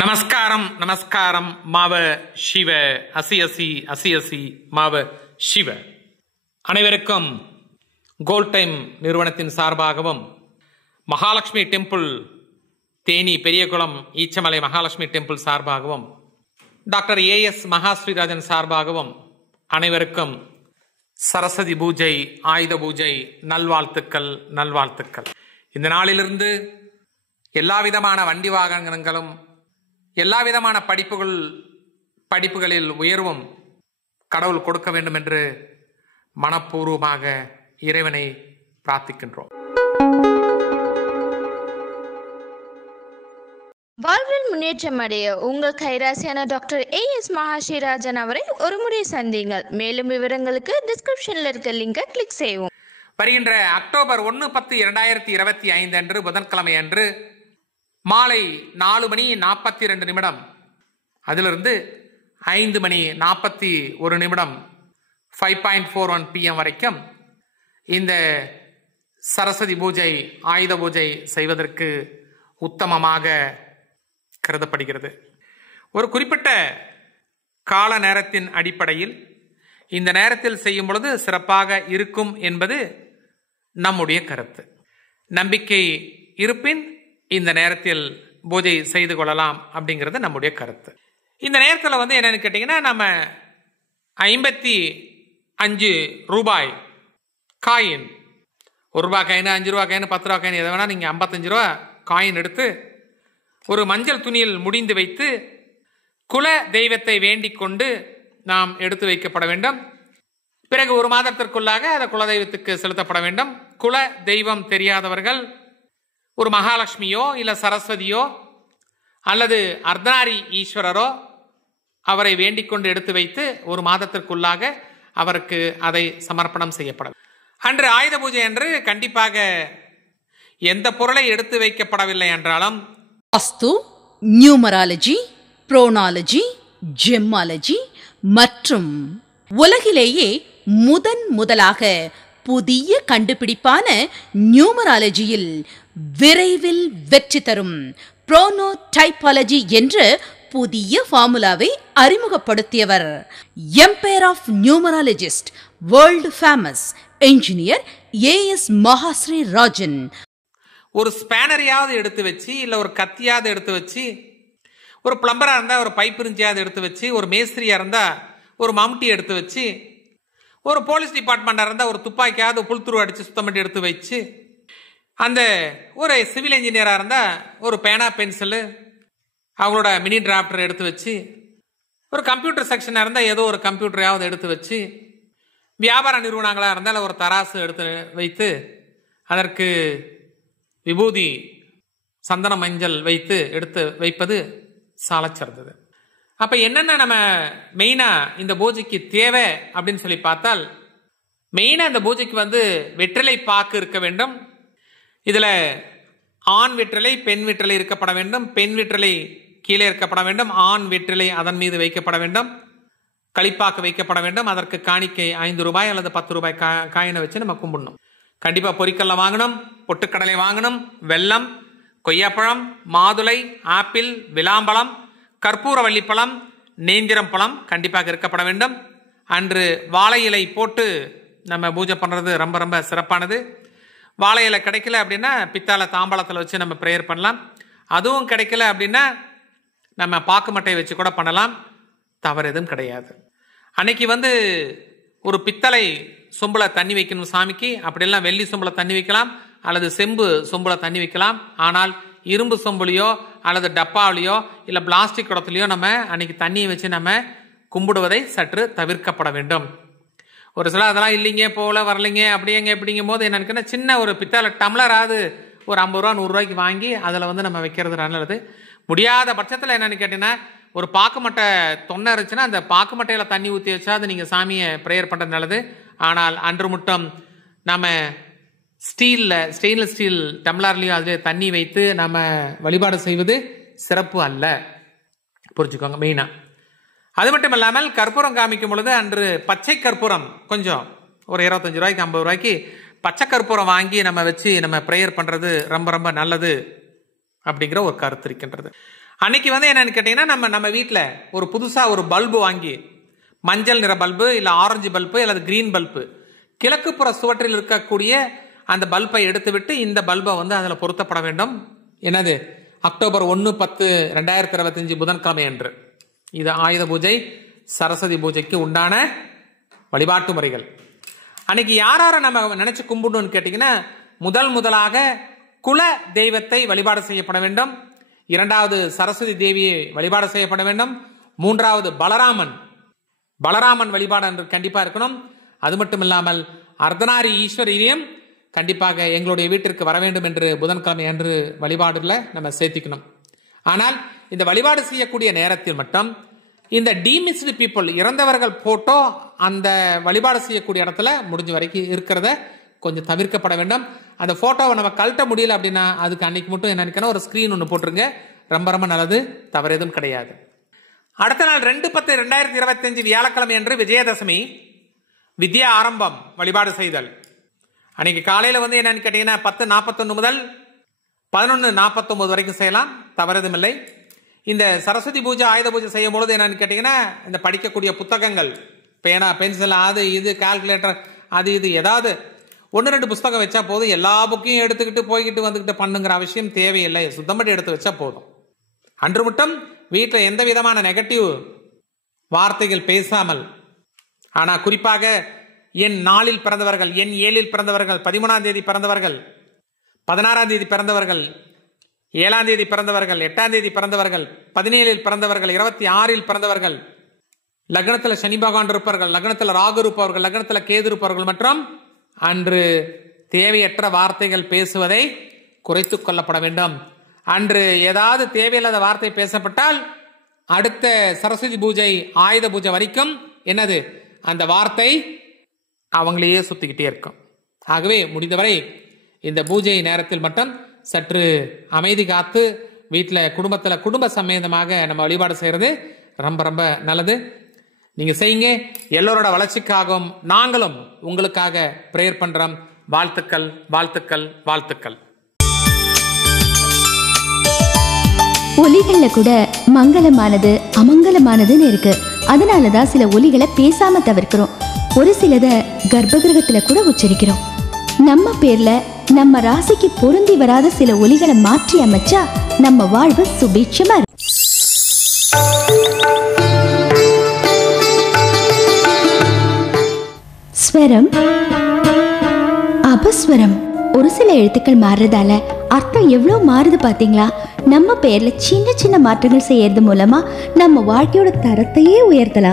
நமஸ்காரம் நமஸ்காரம் மாவ சிவ அசி மாவ சிவ. அனைவருக்கும் கோல்ட் டைம் நிறுவனத்தின் சார்பாகவும் மகாலட்சுமி டெம்பிள் தேனி பெரியகுளம் ஈச்சமலை மகாலட்சுமி டெம்பிள் சார்பாகவும் டாக்டர் ஏஎஸ் மகாஸ்ரீராஜன் சார்பாகவும் அனைவருக்கும் சரஸ்வதி பூஜை ஆயுத பூஜை நல்வாழ்த்துக்கள். இந்த நாளிலிருந்து எல்லா விதமான வண்டி வாகனங்களும் எல்லா விதமான படிப்புகளில் உயர்வும் கடவுள் கொடுக்க வேண்டும் என்று மனப்பூர்வமாக இறைவனை பிரார்த்திக்கின்றோம். வாழ்வில் முன்னேற்றம் அடைய உங்கள் கைராசியான டாக்டர் ஏஎஸ் மகாஸ்ரீராஜன் அவரை ஒரு முறை சந்தியுங்கள். மேலும் விவரங்களுக்கு டிஸ்கிரிப்ஷனில் இருக்க லிங்கை கிளிக் செய்யவும். வருகின்ற அக்டோபர் 1/10/2025 அன்று புதன்கிழமை அன்று மாலை 4:42 அதிலிருந்து 5:41 5:41 PM வரைக்கும் இந்த சரஸ்வதி பூஜை ஆயுத பூஜை செய்வதற்கு உத்தமமாக கருதப்படுகிறது. ஒரு குறிப்பிட்ட கால நேரத்தின் அடிப்படையில் இந்த நேரத்தில் செய்யும் பொழுது சிறப்பாக இருக்கும் என்பது நம்முடைய கருத்து. நம்பிக்கை இருப்பின் இந்த நேரத்தில் பூஜை செய்து கொள்ளலாம் அப்படிங்கிறது நம்முடைய கருத்து. இந்த நேரத்தில் என்னன்னு கேட்டீங்கன்னா, நம்ம 55 ரூபாய் காயின், 1 ரூபாய் காயின், 5 ரூபாய் காயின், 10 ரூபாய் காயின், எதை வேணா நீங்கள் 55 ரூபா காயின் எடுத்து ஒரு மஞ்சள் துணியில் முடிந்து வைத்து குல தெய்வத்தை வேண்டிக் கொண்டு நாம் எடுத்து வைக்கப்பட வேண்டும். பிறகு 1 மாதத்திற்குள்ளாக அதை குலதெய்வத்துக்கு செலுத்தப்பட வேண்டும். குல தெய்வம் தெரியாதவர்கள் ஒரு மகாலட்சுமியோ இல்லை சரஸ்வதியோ அல்லது அர்த்தநாரி ஈஸ்வரரோ அவரை வேண்டிக் கொண்டு எடுத்து வைத்து 1 மாதத்திற்குள்ளாக அவருக்கு அதை சமர்ப்பணம் செய்யப்படும். அன்று ஆயுத பூஜை அன்று கண்டிப்பாக எந்த பொருளை எடுத்து வைக்கப்படவில்லை என்றாலும் வாஸ்து, நியூமராலஜி, புரோனாலஜி, ஜெம்மாலஜி மற்றும் உலகிலேயே முதலாக புதிய கண்டுபிடிப்பான நியூமராலஜியில் விரைவில் வெற்றி தரும் புரோனோடைபாலஜி என்ற புதிய ஃபார்முலாவை அறிமுகப்படுத்தியவர் empire of numerologist, world famous engineer AS Mahasrirajan. ஒரு ஸ்பேனரையாவது எடுத்து வச்சு, இல்லை ஒரு கத்தியாவது எடுத்து வச்சு, ஒரு பிளம்பராக இருந்தால் ஒரு பைப் இருஞ்சியாவது எடுத்து வச்சு, ஒரு மேஸ்திரியாக இருந்தால் ஒரு மம்டி எடுத்து வச்சு, ஒரு போலீஸ் டிபார்ட்மெண்ட்டாக இருந்தால் ஒரு துப்பாக்கியாவது புல்துரு அடித்து சுத்தம் பண்ணி எடுத்து வச்சு, அந்த ஒரு சிவில் இன்ஜினியராக இருந்தால் ஒரு பேனா பென்சிலு அவங்களோட மினி டிராஃப்டர் எடுத்து வச்சு, ஒரு கம்ப்யூட்டர் செக்ஷனாக இருந்தால் ஏதோ ஒரு கம்ப்யூட்டரையாவது எடுத்து வச்சு, வியாபார நிறுவனங்களாக இருந்தால் ஒரு தராசு எடுத்து வைத்து அதற்கு விபூதி சந்தன மஞ்சள் வைத்து எடுத்து வைப்பது சாலச் சிறந்தது. அப்போ என்னென்ன நம்ம மெயினாக இந்த பூஜைக்கு தேவை அப்படின்னு சொல்லி பார்த்தால், மெயினாக இந்த பூஜைக்கு வெற்றிலை பாக்கு இருக்க வேண்டும். இதில் ஆண் வெற்றிலை பெண் வெற்றிலை இருக்கப்பட வேண்டும். பெண் வெற்றிலை கீழே இருக்கப்பட வேண்டும். ஆண் வெற்றிலை அதன் மீது வைக்கப்பட வேண்டும். களிப்பாக்கு வைக்கப்பட வேண்டும். அதற்கு காணிக்கை 5 ரூபாய் அல்லது 10 ரூபாய் காயினை வச்சு நம்ம கும்பிடணும். கண்டிப்பாக பொரிக்கல்ல வாங்கணும், பொட்டுக்கடலை வாங்கணும், வெல்லம், கொய்யாப்பழம், மாதுளை, ஆப்பிள், விளாம்பழம், கற்பூர வள்ளிப்பழம், நேந்திரம் பழம் கண்டிப்பாக இருக்கப்பட வேண்டும். அன்று வாழை இலை போட்டு நம்ம பூஜை பண்ணுறது ரொம்ப ரொம்ப சிறப்பானது. வாழை இலை கிடைக்கல அப்படின்னா பித்தாளை தாம்பாளத்தில் வச்சு நம்ம ப்ரேயர் பண்ணலாம். அதுவும் கிடைக்கல அப்படின்னா நம்ம பாக்கு மட்டையை வச்சு கூட பண்ணலாம். தவறு எதுவும் கிடையாது. அன்னைக்கு ஒரு பித்தளை சொம்புல தண்ணி வைக்கணும் சாமிக்கு. அப்படிலாம் வெள்ளி சொம்புல தண்ணி வைக்கலாம் அல்லது செம்பு சொம்புல தண்ணி வைக்கலாம். ஆனால் இரும்பு சொம்புலையோ அல்லது டப்பாவிலையோ இல்லை பிளாஸ்டிக் குடத்துலையோ நம்ம அன்னைக்கு தண்ணியை வச்சு நம்ம கும்பிடுவதை சற்று தவிர்க்கப்பட வேண்டும். ஒரு சில அதெல்லாம் இல்லைங்க, போகல வரலைங்க, அப்படியேங்க இப்படிங்கும் போது என்னன்னு சின்ன ஒரு பித்தளை டம்ளராது ஒரு 50 ரூபா 100 ரூபாய்க்கு வாங்கி அதில் நம்ம வைக்கிறது நல்லது. முடியாத பட்சத்தில் என்னன்னு கேட்டீங்கன்னா, ஒரு பாக்கு மட்டை தொன்னை இருந்துச்சுன்னா அந்த பாக்கு மட்டையில் தண்ணி ஊற்றி வச்சா அது நீங்கள் சாமியை ப்ரேயர் பண்ணுறது நல்லது. ஆனால் அன்று மட்டும் நம்ம ஸ்டெயின்லெஸ் ஸ்டீல் டம்ளர்லையும் அதில் தண்ணி வைத்து நம்ம வழிபாடு செய்வது சிறப்பு அல்ல, புரிஞ்சுக்கோங்க மெயினாக. அது மட்டும் இல்லாமல் கற்பூரம் காமிக்கும் பொழுது அன்று பச்சை கற்பூரம் கொஞ்சம் ஒரு 25 ரூபாய்க்கு 50 ரூபாய்க்கு பச்சை கற்பூரம் வாங்கி நம்ம வச்சு நம்ம ப்ரேயர் பண்ணுறது ரொம்ப ரொம்ப நல்லது அப்படிங்கிற ஒரு கருத்து இருக்கின்றது. அன்னைக்கு என்னன்னு கேட்டீங்கன்னா நம்ம வீட்டில் ஒரு புதுசாக ஒரு பல்பு வாங்கி, மஞ்சள் நிற பல்பு இல்லை ஆரஞ்சு பல்பு அல்லது கிரீன் பல்பு, கிழக்குப்புற சுவற்றில் இருக்கக்கூடிய அந்த பல்பை எடுத்துவிட்டு இந்த பல்பை அதில் பொருத்தப்பட வேண்டும். என்னது? அக்டோபர் 1/10/2025 புதன்கிழமை அன்று. இது ஆயுத பூஜை, சரஸ்வதி பூஜைக்கு உண்டான வழிபாட்டு முறைகள். அன்னைக்கு யார நம்ம நினைச்சு கும்பிடணும்னு கேட்டீங்கன்னா, முதலாக குல தெய்வத்தை வழிபாடு செய்யப்பட வேண்டும். இரண்டாவது சரஸ்வதி தேவியை வழிபாடு செய்யப்பட வேண்டும். மூன்றாவது பலராமன் வழிபாடு என்று கண்டிப்பா இருக்கணும். அது மட்டும் இல்லாமல் அர்த்தநாரி ஈஸ்வரியும் கண்டிப்பாக எங்களுடைய வீட்டிற்கு வர வேண்டும் என்று புதன்கிழமை அன்று வழிபாடுல நம்ம சேர்த்திக்கணும். ஆனால் இந்த வழிபாடு செய்யக்கூடிய நேரத்தில் மட்டும் இந்த டீமிஸ்டு பீப்புள், இறந்தவர்கள் போட்டோ அந்த வழிபாடு செய்யக்கூடிய இடத்துல முடிஞ்ச வரைக்கும் இருக்கிறத கொஞ்சம் தவிர்க்கப்பட வேண்டும். அந்த போட்டோவை நம்ம கழட்ட முடியல அப்படின்னா அதுக்கு அன்னைக்கு மட்டும் என்ன ஒரு ஸ்கிரீன் ஒன்று போட்டுருங்க. ரொம்ப நல்லது, தவறு எதுவும் கிடையாது. அடுத்த நாள் 2/10/2025 வியாழக்கிழமை அன்று விஜயதசமி, வித்யா ஆரம்பம் வழிபாடு செய்தல். அன்னைக்கு காலையில என்னன்னு கேட்டீங்கன்னா 10:41 முதல் 11:49 வரைக்கும் செய்யலாம், தவறுதும் இல்லை. இந்த சரஸ்வதி பூஜை ஆயுத பூஜை செய்யும் பொழுது என்னன்னு கேட்டீங்கன்னா, இந்த படிக்கக்கூடிய புத்தகங்கள், பேனா, பென்சில், அது இது, கால்குலேட்டர், அது இது ஏதாவது 1-2 புத்தகம் வச்சா போதும். எல்லா புக்கையும் எடுத்துக்கிட்டு போய்கிட்டு வந்துக்கிட்டு பண்ணுங்கிற அவசியம் தேவையில்லை. சுத்தம் பண்ணி எடுத்து வச்சா போதும். அன்று மட்டும் வீட்டில் எந்த விதமான நெகட்டிவ் வார்த்தைகள் பேசாமல், ஆனா குறிப்பாக என் 4 பிறந்தவர்கள், என் 7 பிறந்தவர்கள், 13ஆம் தேதி பிறந்தவர்கள், 16ஆம் தேதி பிறந்தவர்கள், 7ஆம் தேதி பிறந்தவர்கள், 8ஆம் தேதி பிறந்தவர்கள், 17 பிறந்தவர்கள், 26 பிறந்தவர்கள், லக்னத்தில் சனி பகவான் இருப்பவர்கள், லக்னத்தில் ராகு இருப்பவர்கள், லக்னத்தில் கேது இருப்பவர்கள் மற்றும் அன்று தேவையற்ற வார்த்தைகள் பேசுவதை குறைத்துக் கொள்ளப்பட வேண்டும். அன்று ஏதாவது தேவையில்லாத வார்த்தை பேசப்பட்டால் அடுத்த சரஸ்வதி பூஜை ஆயுத பூஜை வரைக்கும் என்னது அந்த வார்த்தை அவங்களையே சுத்திக்கிட்டே இருக்கும். ஆகவே முடிந்தவரை இந்த பூஜை நேரத்தில் மட்டும் சற்று அமைதி காத்து வீட்டில் குடும்ப சமேதமாக நம்ம வழிபாடு செய்யறது ரொம்ப நல்லது. நீங்க செய்யுங்க. எல்லோரோட வளர்ச்சிக்காகவும் நாங்களும் உங்களுக்காக பிரேயர் பண்றோம். வாழ்த்துக்கள், வாழ்த்துக்கள், வாழ்த்துக்கள். ஒலிகள்ல கூட மங்களமானது அமங்கலமானதுன்னு இருக்கு. அதனாலதான் சில ஒலிகளை பேசாம தவிர்க்கிறோம். ஒரு சிலத கர்ப்பகிரகத்துல கூட உச்சரிக்கிறோம். நம்ம பேர்ல நம்ம ராசிக்கு பொருந்தி வராத சில ஒலிகளை மாற்றி அமைச்சா நம்ம வாழ்வு சுபீட்சமா இருக்கும். ஸ்வரம், அபஸ்வரம். ஒரு சில எழுத்துக்கள் மாறுறதால அர்த்தம் எவ்வளவு மாறுது பாத்தீங்களா? நம்ம பேர்ல சின்ன சின்ன மாற்றங்கள் செய்யறது மூலமா நம்ம வாழ்க்கையோட தரத்தையே உயர்த்தலாம்.